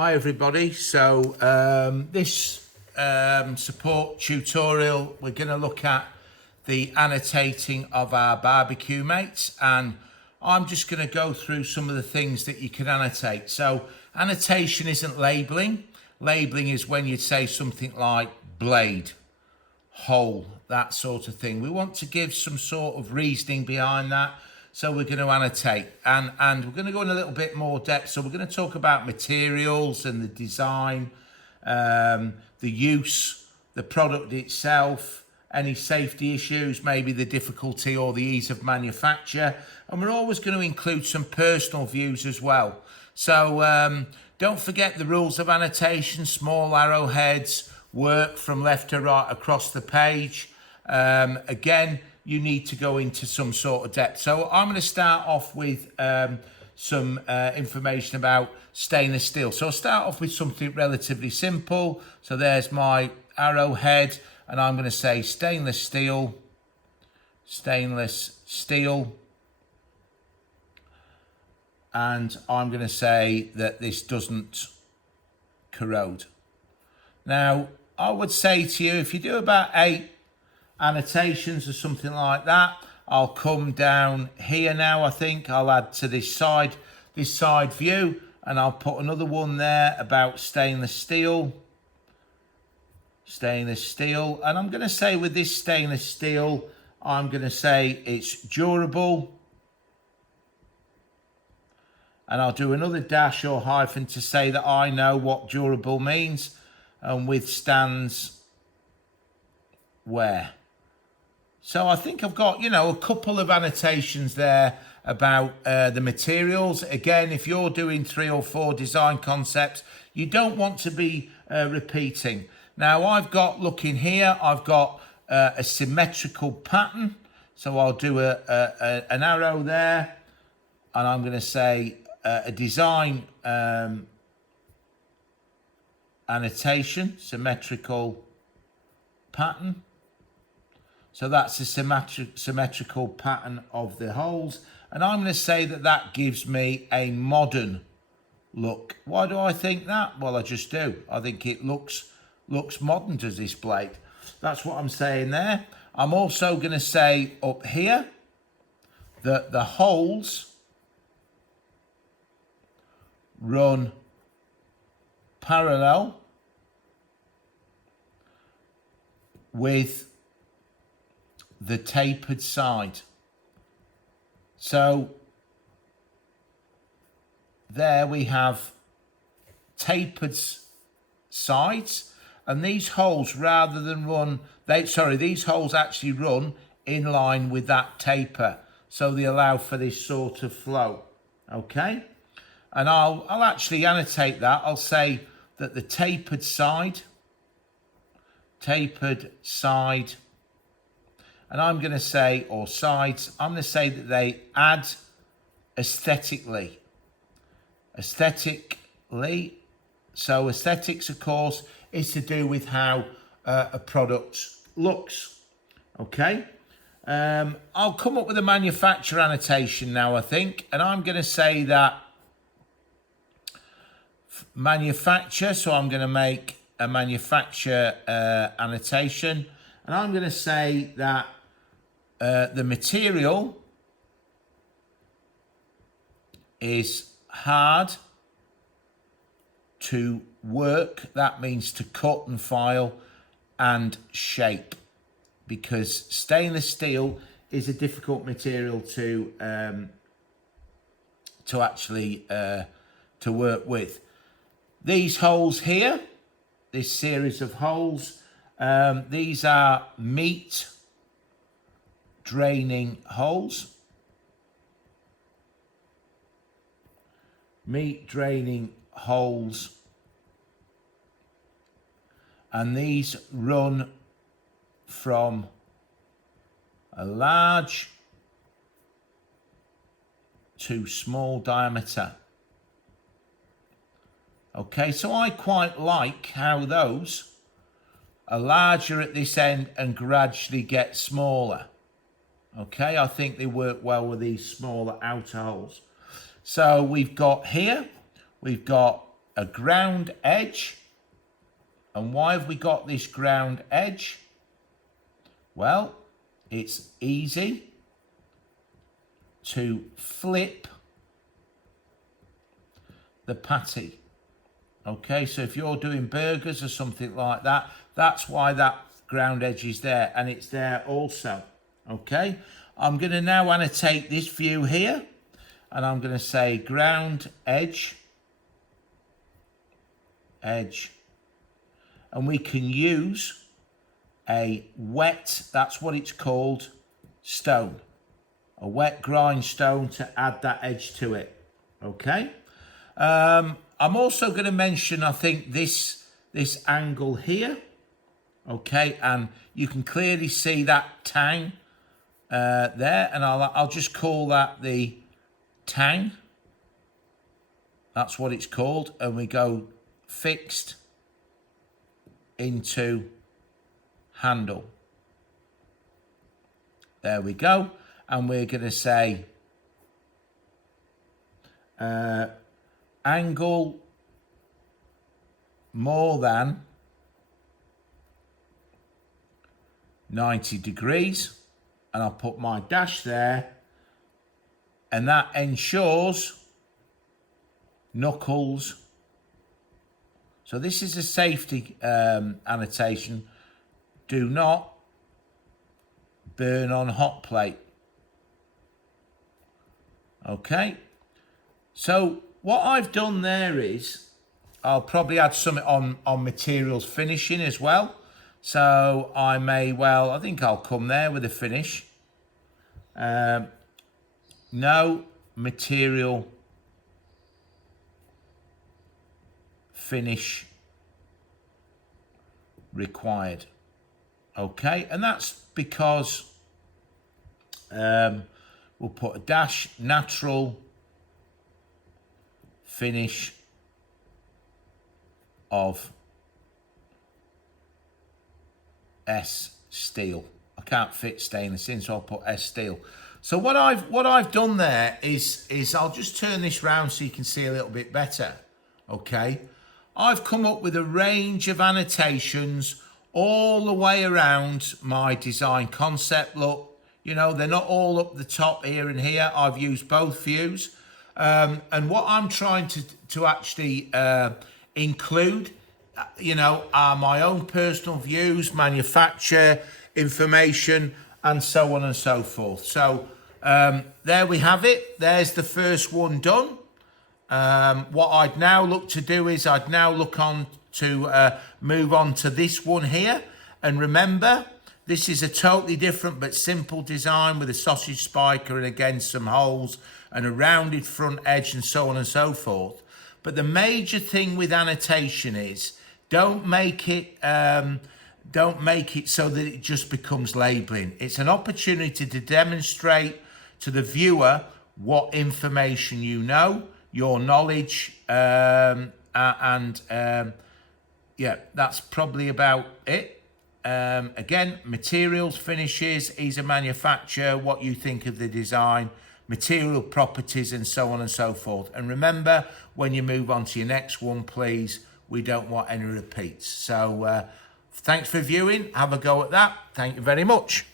Hi everybody, so this support tutorial we're going to look at the annotating of our barbecue mates, and I'm just going to go through some of the things that you can annotate. So annotation isn't labeling. Labeling is when you say something like blade, hole, that sort of thing. We want to give some sort of reasoning behind that. So we're going to annotate, and we're going to go in a little bit more depth. So we're going to talk about materials and the design, the use, the product itself, any safety issues, maybe the difficulty or the ease of manufacture. And we're always going to include some personal views as well. So don't forget the rules of annotation: small arrowheads, work from left to right across the page. Again, you need to go into some sort of depth. So I'm going to start off with some information about stainless steel. So I'll start off with something relatively simple. So there's my arrowhead, and I'm going to say stainless steel, and I'm going to say that this doesn't corrode. Now, I would say to you, if you do about 8 annotations or something like that, I'll come down here now. I think I'll add to this side view, and I'll put another one there about stainless steel, and I'm going to say with this stainless steel, I'm going to say it's durable, and I'll do another dash or hyphen to say that I know what durable means and withstands wear. So I think I've got, a couple of annotations there about the materials. Again, if you're doing 3 or 4 design concepts, you don't want to be repeating. Now I've got, looking here, I've got a symmetrical pattern. So I'll do an arrow there, and I'm going to say a design annotation, symmetrical pattern. So that's a symmetrical pattern of the holes. And I'm going to say that that gives me a modern look. Why do I think that? Well, I just do. I think it looks modern, does this blade. That's what I'm saying there. I'm also going to say up here that the holes run parallel with the tapered side. So there we have tapered sides, and these holes, rather than run, these holes actually run in line with that taper, so they allow for this sort of flow. Okay, and I'll actually annotate that. I'll say that the tapered side, and I'm going to say, or sides, I'm going to say that they add aesthetically. So aesthetics, of course, is to do with how a product looks. Okay. I'll come up with a manufacturer annotation now, I think, and I'm going to say that manufacture. So I'm going to make a manufacturer annotation, and I'm going to say that the material is hard to work. That means to cut and file and shape, because stainless steel is a difficult material to actually to work with. These holes here, this series of holes, these are meat draining holes. And these run from a large to small diameter. Okay, so I quite like how those are larger at this end and gradually get smaller. Okay, I think they work well with these smaller outer holes. So we've got here, we've got a ground edge. And why have we got this ground edge? Well, it's easy to flip the patty. Okay, so if you're doing burgers or something like that, that's why that ground edge is there, and it's there also. Okay, I'm going to now annotate this view here, and I'm going to say ground edge, edge, and we can use a wet, that's what it's called, stone, a wet grindstone to add that edge to it. Okay, I'm also going to mention, I think, this angle here. Okay, and you can clearly see that tang there, and I'll just call that the tang. That's what it's called, and we go fixed into handle. There we go, and we're going to say angle more than 90 degrees, and I'll put my dash there, and that ensures knuckles. So this is a safety annotation. Do not burn on hot plate. Okay, so what I've done there is I'll probably add something on materials finishing as well. So I may well, I think I'll come there with a finish. No material finish required. Okay, and that's because we'll put a dash natural finish of S steel. I can't fit stainless in, so I'll put S steel. So what I've done there is I'll just turn this round so you can see a little bit better. Okay, I've come up with a range of annotations all the way around my design concept. Look, you know, they're not all up the top here and here. I've used both views, and what I'm trying to actually include, you know, are my own personal views, manufacture information, and so on and so forth. So there we have it. There's the first one done. What I'd now look to do is I'd now look on to move on to this one here. And remember, this is a totally different but simple design with a sausage spiker and again some holes and a rounded front edge and so on and so forth. But the major thing with annotation is don't make it so that it just becomes labeling. It's an opportunity to demonstrate to the viewer what information you know, your knowledge, yeah, that's probably about it. Again, materials, finishes, ease of manufacture, what you think of the design, material properties, and so on and so forth. And remember, when you move on to your next one, please, we don't want any repeats. So thanks for viewing. Have a go at that. Thank you very much.